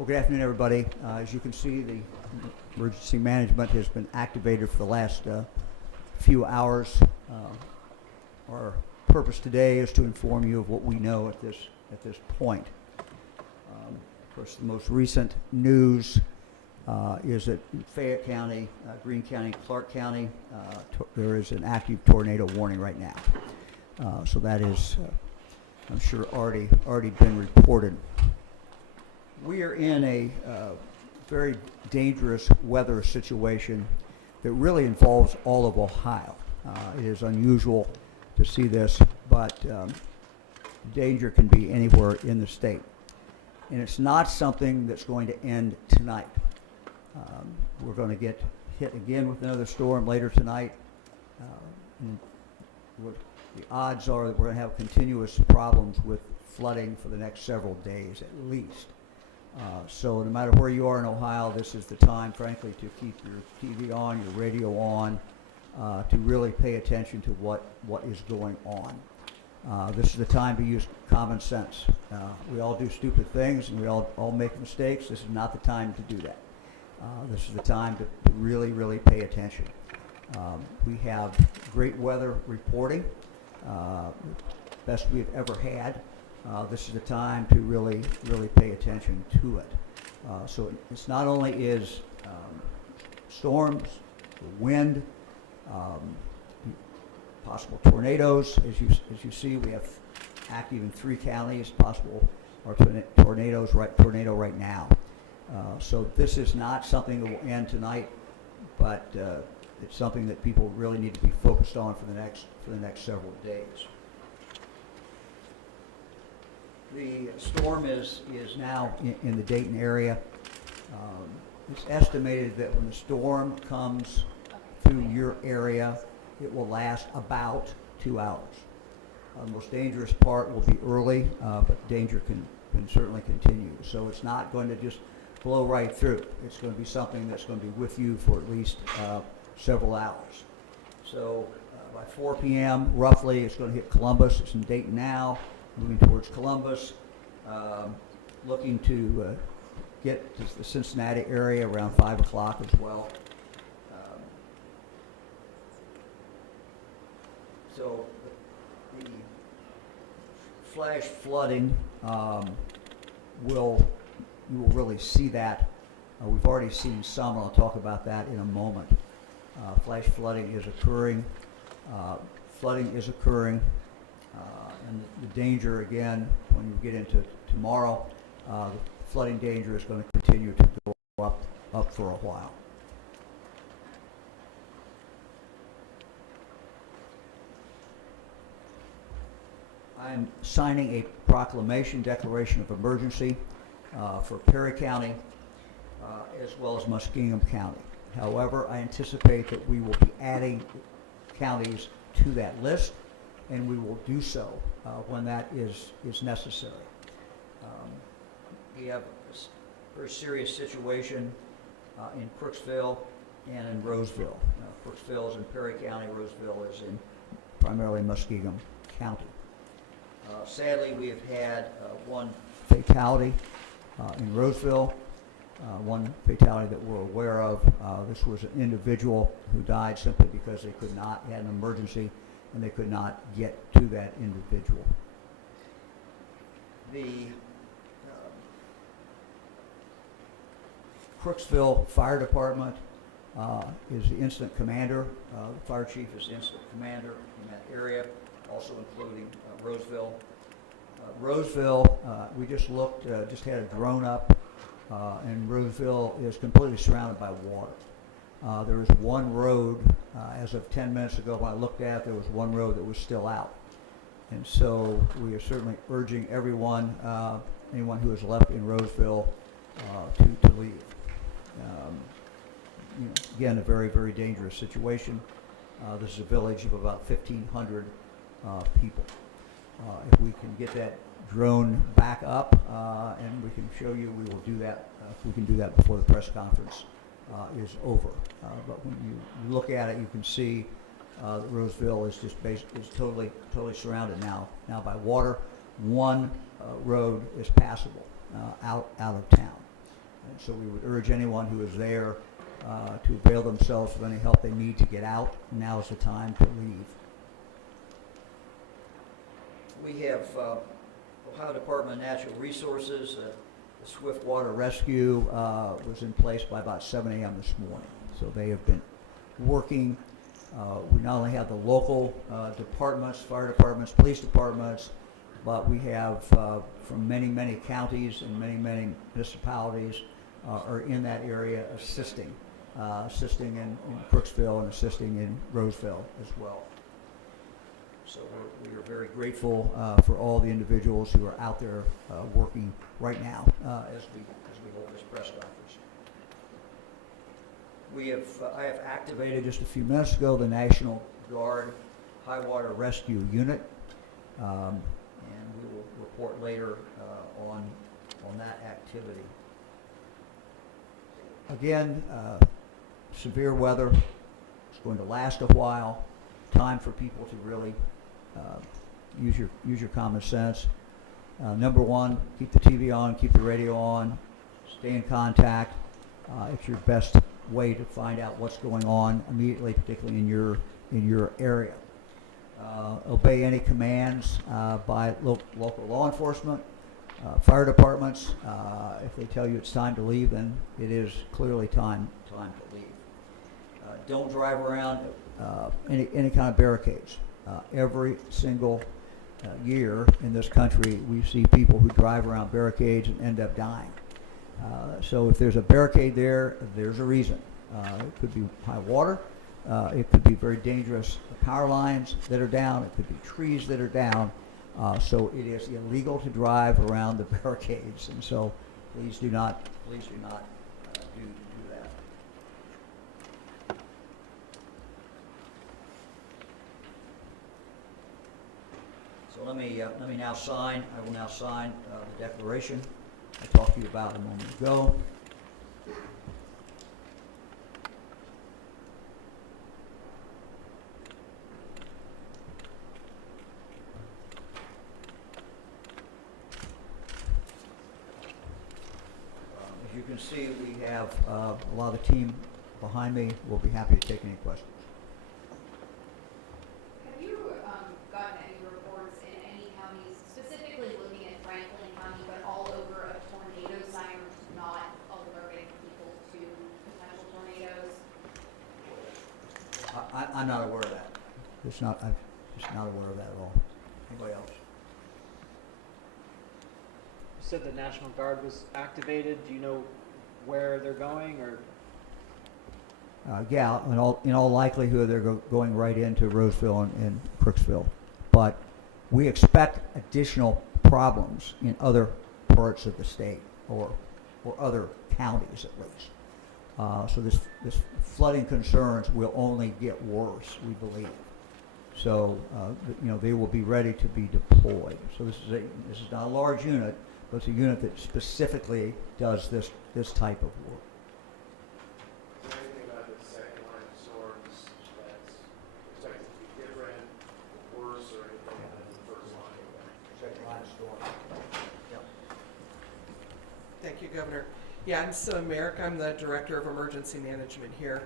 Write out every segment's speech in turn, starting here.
Well, good afternoon, everybody. As you can see, the emergency management has been activated for the last few hours. Our purpose today is to inform you of what we know at this point. Of course, the most recent news is that in Fayette County, Greene County, Clark County, there is an active tornado warning right now. So that is, I'm sure, already been reported. We are in a very dangerous weather situation that really involves all of Ohio. It is unusual to see this, but danger can be anywhere in the state. And it's not something that's going to end tonight. We're going to get hit again with another storm later tonight. And the odds are that we're going to have continuous problems with flooding for the next several days at least. So no matter where you are in Ohio, this is the time, frankly, to keep your TV on, your radio on, to really pay attention to what is going on. This is the time to use common sense. We all do stupid things and we all make mistakes. This is not the time to do that. This is the time to really pay attention. We have great weather reporting, best we've ever had. This is the time to really pay attention to it. So it's not only is storms, wind, possible tornadoes. As you see, we have active in 3 counties, possible tornado right now. So this is not something that will end tonight, but it's something that people really need to be focused on for the next several days. The storm is now in the Dayton area. It's estimated that when the storm comes through your area, it will last about 2 hours. The most dangerous part will be early, but danger can certainly continue. So it's not going to just blow right through. It's going to be something that's going to be with you for at least several hours. So by 4 p.m. roughly, it's going to hit Columbus. It's in Dayton now. Moving towards Columbus, looking to get to the Cincinnati area around 5 o'clock as well. So the flash flooding you will really see that. We've already seen some, and I'll talk about that in a moment. Flash flooding is occurring. And the danger, again, when you get into tomorrow, the flooding danger is going to continue to go up for a while. I'm signing a proclamation, declaration of emergency for Perry County as well as Muskingum County. However, I anticipate that we will be adding counties to that list, and we will do so when that is necessary. We have a very serious situation in Crooksville and in Roseville. Crooksville is in Perry County, Roseville is in primarily Muskingum County. Sadly, we have had one fatality in Roseville, one fatality that we're aware of. This was an individual who died simply because they had an emergency and they could not get to that individual. The Crooksville Fire Department is the incident commander. The fire chief is the incident commander in that area, also including Roseville. Roseville, we just looked, just had a drone up, and Roseville is completely surrounded by water. There is one road, as of 10 minutes ago when I looked at it, there was one road that was still out. And so we are certainly urging everyone, anyone who is left in Roseville, to leave. Again, a very dangerous situation. This is a village of about 1,500 people. If we can get that drone back up and we can show you, we will do that. If we can do that before the press conference is over. But when you look at it, you can see that Roseville is just totally surrounded now by water. One road is passable out of town. And so we would urge anyone who is there to avail themselves of any help they need to get out. Now is the time to leave. We have Ohio Department of Natural Resources. The swift water rescue was in place by about 7 a.m. this morning. So they have been working. We not only have the local departments, fire departments, police departments, but we have from many, many counties and many, many municipalities are in that area assisting in Crooksville and assisting in Roseville as well. So we are very grateful for all the individuals who are out there working right now as we hold this press conference. I have activated just a few minutes ago the National Guard High Water Rescue Unit, and we will report later on that activity. Again, severe weather. It's going to last a while. Time for people to really use your common sense. Number one, keep the TV on, keep the radio on, stay in contact. It's your best way to find out what's going on immediately, particularly in your area. Obey any commands by local law enforcement, fire departments. If they tell you it's time to leave, then it is clearly time to leave. Don't drive around any kind of barricades. Every single year in this country, we see people who drive around barricades and end up dying. So if there's a barricade there, there's a reason. It could be high water. It could be very dangerous power lines that are down. It could be trees that are down. So it is illegal to drive around the barricades. And so please do not do that. So let me now sign. I will now sign the declaration I talked to you about a moment ago. As you can see, we have a lot of the team behind me. We'll be happy to take any questions. Have you gotten any reports in any counties, specifically looking at Franklin County, but all over, of tornado sirens not alerting people to potential tornadoes? I'm not aware of that. I'm just not aware of that at all. Anybody else? You said the National Guard was activated. Do you know where they're going, or? Yeah, in all likelihood, they're going right into Roseville and Crooksville. But we expect additional problems in other parts of the state or other counties at least. So this flooding concerns will only get worse, we believe. So they will be ready to be deployed. So this is not a large unit, but it's a unit that specifically does this type of work. Is there anything about the second line of storms that's expected to be different, worse, or anything than the first line? Second line of storm. Yep. Thank you, Governor. Yeah, I'm Sue Merrick. I'm the Director of Emergency Management here.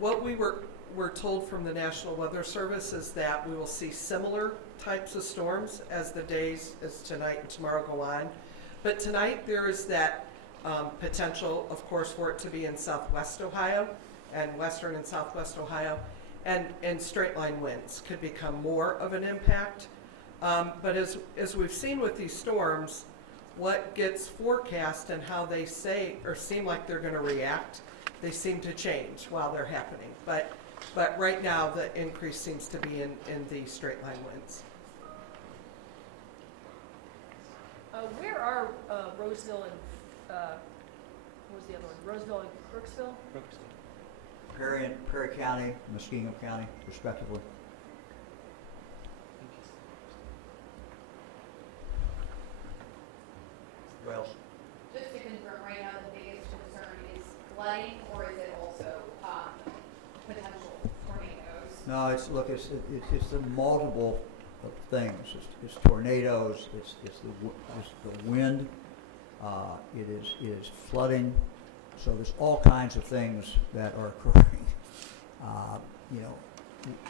What we're told from the National Weather Service is that we will see similar types of storms as the days as tonight and tomorrow go on. But tonight there is that potential, of course, for it to be in southwest Ohio and western and southwest Ohio, and straight line winds could become more of an impact. But as we've seen with these storms, what gets forecast and how they say or seem like they're going to react, they seem to change while they're happening. But right now the increase seems to be in the straight line winds. Where are Roseville and what was the other one? Roseville and Crooksville? Perry County, Muskingum County, respectively. What else? Just to confirm, right now the biggest concern is flooding, or is it also potential tornadoes? No, it's the multiple of things. It's tornadoes. It's the wind. It is flooding. So there's all kinds of things that are occurring. You know,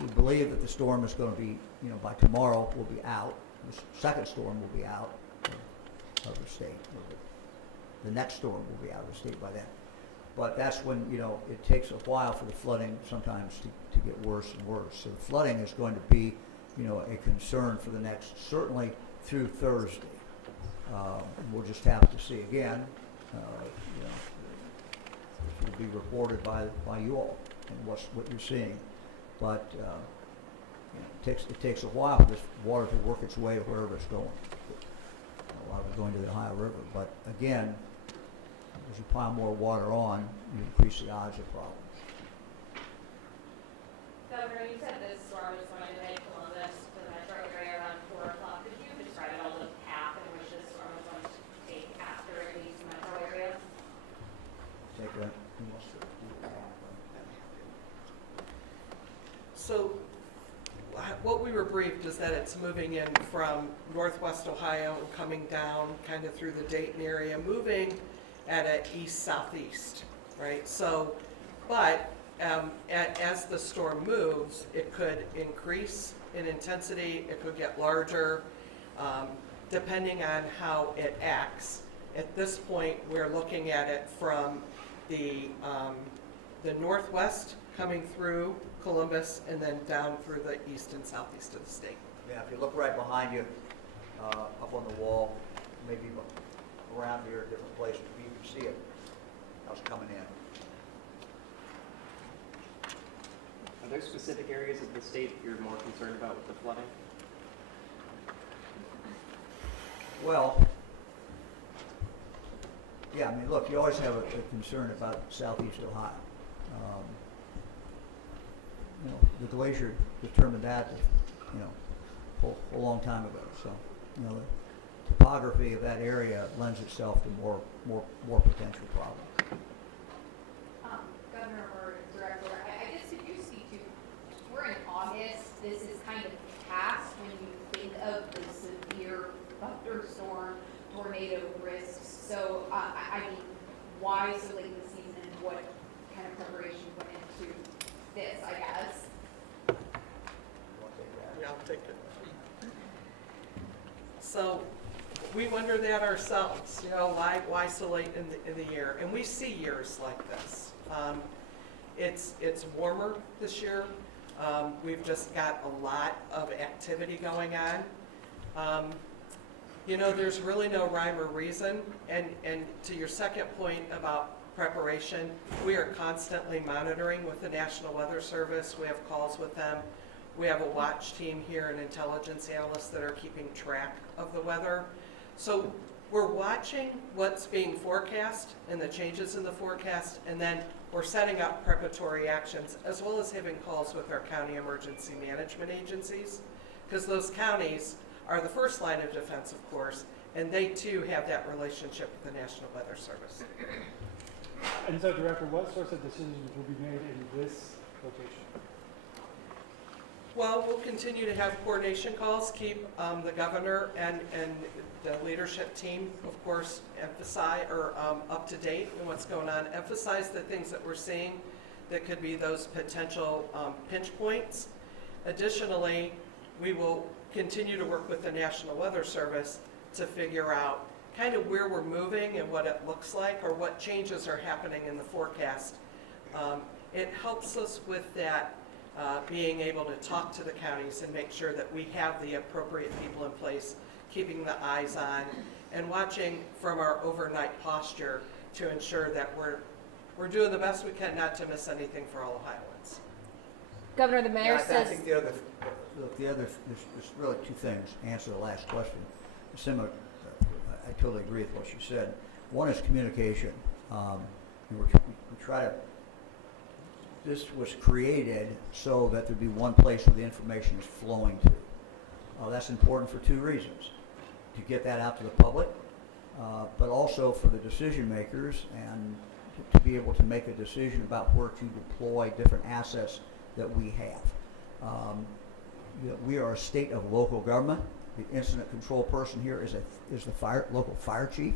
we believe that the storm is going to be, you know, by tomorrow will be out. The second storm will be out of the state. The next storm will be out of the state by then. But that's when, you know, it takes a while for the flooding sometimes to get worse and worse. So the flooding is going to be, you know, a concern for the next, certainly through Thursday. We'll just have to see again, you know, it will be reported by you all and what you're seeing. But you know, it takes a while for this water to work its way wherever it's going. A lot of it going to the Ohio River. But again, as you pile more water on, you increase the odds of problems. Governor, you said this storm is going to hit Columbus, the metro area around 4 o'clock. Could you describe at all the path in which this storm is going to take after it leaves the metro area? Take that. So what we were briefed is that it's moving in from northwest Ohio and coming down kind of through the Dayton area, moving at an east-southeast, right? So, but as the storm moves, it could increase in intensity, it could get larger, depending on how it acts. At this point, we're looking at it from the northwest coming through Columbus and then down through the east and southeast of the state. Yeah, if you look right behind you, up on the wall, maybe around here, different places, you can see it. How's coming in. Are there specific areas of the state you're more concerned about with the flooding? Well, yeah, I mean, look, you always have a concern about southeast Ohio. You know, the glacier determined that, you know, a long time ago. So, you know, the topography of that area lends itself to more potential problems. Governor or Director, I guess could you speak to, we're in August, this is kind of past when you think of the severe thunderstorm, tornado risks. So, I mean, why so late in the season and what kind of preparation went into this, I guess? You want to take that? Yeah, I'll take it. So we wonder that ourselves, you know, why so late in the year? And we see years like this. It's warmer this year. We've just got a lot of activity going on. You know, there's really no rhyme or reason. And to your second point about preparation, we are constantly monitoring with the National Weather Service. We have calls with them. We have a watch team here and intelligence analysts that are keeping track of the weather. So we're watching what's being forecast and the changes in the forecast, and then we're setting up preparatory actions as well as having calls with our county emergency management agencies, because those counties are the first line of defense, of course, and they too have that relationship with the National Weather Service. And so, Director, what sorts of decisions will be made in this location? Well, we'll continue to have coordination calls, keep the governor and the leadership team, of course, up to date on what's going on, emphasize the things that we're seeing that could be those potential pinch points. Additionally, we will continue to work with the National Weather Service to figure out kind of where we're moving and what it looks like or what changes are happening in the forecast. It helps us with that, being able to talk to the counties and make sure that we have the appropriate people in place, keeping the eyes on and watching from our overnight posture to ensure that we're doing the best we can not to miss anything for all Ohioans. Governor, the mayor I says, think the other, there's really two things. Answer the last question. Similar, I totally agree with what you said. One is communication. We try to. This was created so that there'd be one place where the information is flowing to. That's important for two reasons: to get that out to the public, but also for the decision makers and to be able to make a decision about where to deploy different assets that we have. We are a state of local government. The incident control person here is the local fire chief.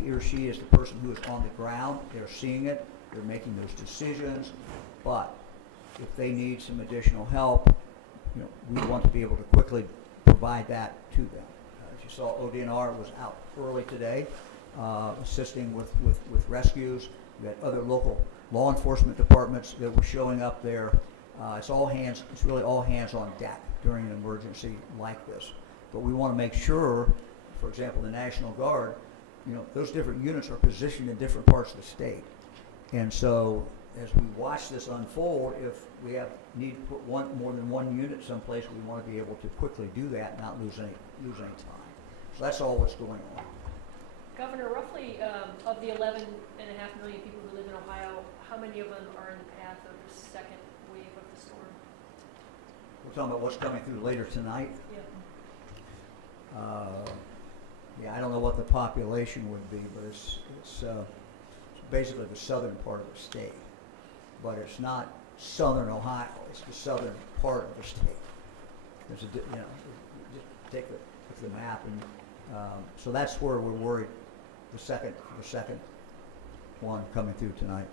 He or she is the person who is on the ground. They're seeing it. They're making those decisions. But if they need some additional help, we want to be able to quickly provide that to them. As you saw, ODNR was out early today, assisting with rescues. We had other local law enforcement departments that were showing up there. It's really all hands on deck during an emergency like this. But we want to make sure, for example, the National Guard, those different units are positioned in different parts of the state. And so as we watch this unfold, if we need to put more than one unit someplace, we want to be able to quickly do that and not lose any time. So that's all what's going on. Governor, roughly of the 11.5 million people who live in Ohio, how many of them are in the path of the second wave of the storm? We're talking about what's coming through later tonight. Yeah. I don't know what the population would be, but it's basically the southern part of the state. But it's not southern Ohio, it's the southern part of the state. There's just take the map, and so that's where we're worried, the second one coming through tonight.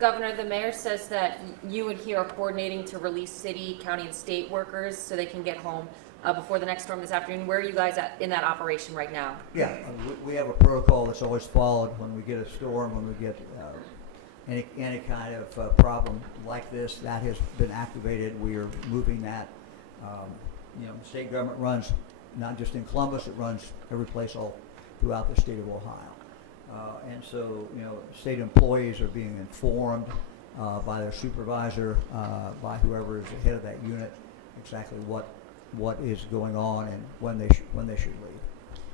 Governor, the mayor says that you and he are coordinating to release city, county, and state workers so they can get home before the next storm this afternoon. Where are you guys at in that operation right now? Yeah, we have a protocol that's always followed when we get a storm, when we get any kind of problem like this. That has been activated. We are moving that. The state government runs not just in Columbus, it runs every place all throughout the state of Ohio. And so, state employees are being informed by their supervisor, by whoever is the head of that unit, exactly what is going on and when they should leave.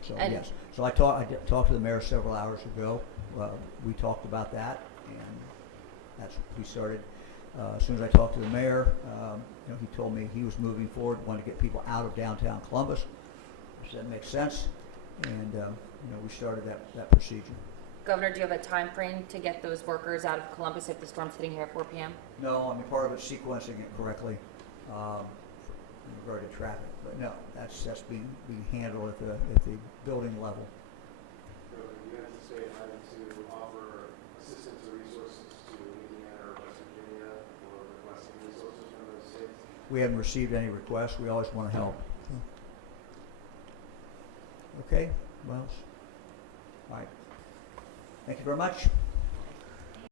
So And yes. So I talked to the mayor several hours ago. We talked about that, and we started. As soon as I talked to the mayor, he told me he was moving forward, wanted to get people out of downtown Columbus. Which that makes sense, and we started that procedure. Governor, do you have a time frame to get those workers out of Columbus if the storm's hitting here at 4 p.m.? No, part of it's sequencing it correctly in regard to traffic, but no, that's being handled at the building level. Do you anticipate having to offer assistance or resources to Indiana or West Virginia or requesting resources from those states? We haven't received any requests. We always want to help. Okay, well, all right. Thank you very much.